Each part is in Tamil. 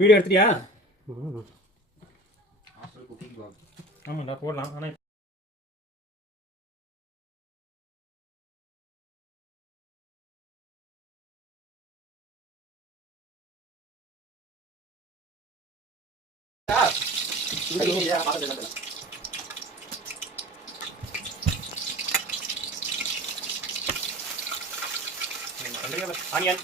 வீடியோ எடுத்துட்டியா? ஆமாண்டா போடலாம். ஆனால் ஆனியன்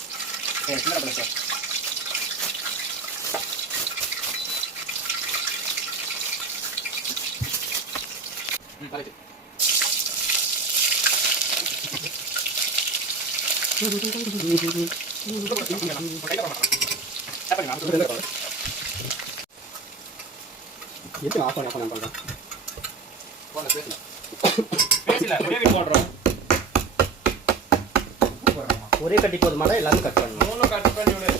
ஒரே கட்டி போதுமாடா? எல்லாரும் கட் பண்ணணும். கட் பண்ணி விடு.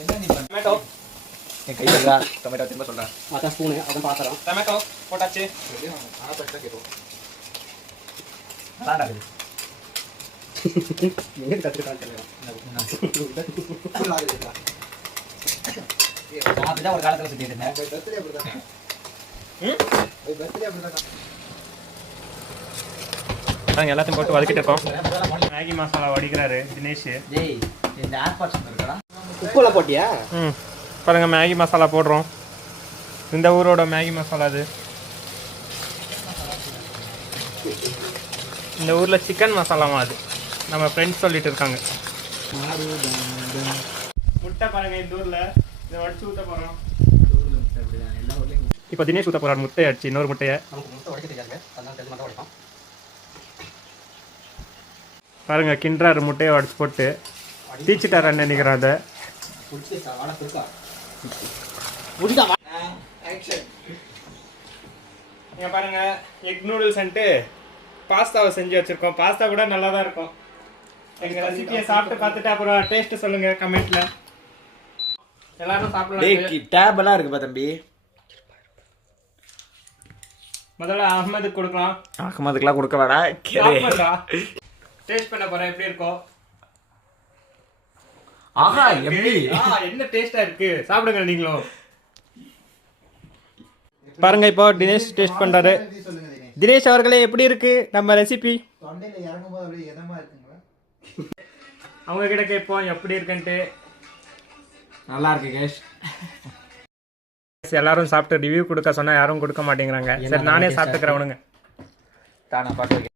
என்ன நீ டொமேட்டோ என் கையில் இருக்கா? டொமேட்டோ திரும்ப சொல்கிறேன். அதான் ஸ்பூனு, அதான் பாத்திரம். டொமேட்டோ போட்டாச்சு. எங்கே கற்றுக்கான்னு தெரியல. அப்படிதான் ஒரு காலத்தில் சுற்றிட்டு இருந்தேன். எல்லாத்தையும் போட்டு வதக்கிட்டு இருக்கோம். மேகி மசாலா வடிக்கிறாரு தினேஷ். உப்புலாம் போட்டியா? பாருங்க மேகி மசாலா போடுறோம். இந்த ஊரோட மேகி மசாலா அது. இந்த ஊரில் சிக்கன் மசாலாமா அது. நம்ம ஃப்ரெண்ட்ஸ் சொல்லிட்டு இருக்காங்க. முட்டை பாருங்க இந்த ஊரில் இதை வடிச்சு ஊற்ற போகிறோம். இப்போ தினேஷ் ஊற்ற போகிறார் முட்டையை அடிச்சு. இன்னொரு முட்டையை பாருங்க கிண்டுறாரு. முட்டையை உடச்சு போட்டு தீச்சிட்டார் அண்ணன் நினைக்கிறேன். அதை நீங்கள் பாருங்க எக் நூடுல்ஸ்ன்ட்டு பாஸ்தாவை செஞ்சு வச்சுருக்கோம். பாஸ்தா கூட நல்லா தான் இருக்கும். எங்கள் ரெசிபியை சாப்பிட்டு பார்த்துட்டு அப்புறம் டேஸ்ட்டு சொல்லுங்கள் கமெண்ட்டில். எல்லாரும் சாப்பிடலாம். டேப் எல்லாம் இருக்குப்பா தம்பி. முதல்ல அஹ்மதுக்கு கொடுக்கலாம். அஹ்மதுக்குலாம் கொடுக்க வேடா. டேஸ்ட் பண்ண போறேன் எப்படி இருக்கும். ஆஹா எப்படி என்ன டேஸ்டா இருக்கு சாப்பிடுங்க நீங்களும். பாருங்க இப்போ தினேஷ் டேஸ்ட் பண்றாரு. தினேஷ் அவர்களே எப்படி இருக்கு நம்ம ரெசிபி? அவங்க கிட்ட கேட்போம் எப்படி இருக்குன்ட்டு. நல்லா இருக்கு கேஷ். எல்லாரும் சாப்பிட்டு ரிவ்யூ கொடுக்க சொன்னா யாரும் கொடுக்க மாட்டேங்கிறாங்க. சரி நானே சாப்பிட்டுக்கிறேன். தானே பார்த்து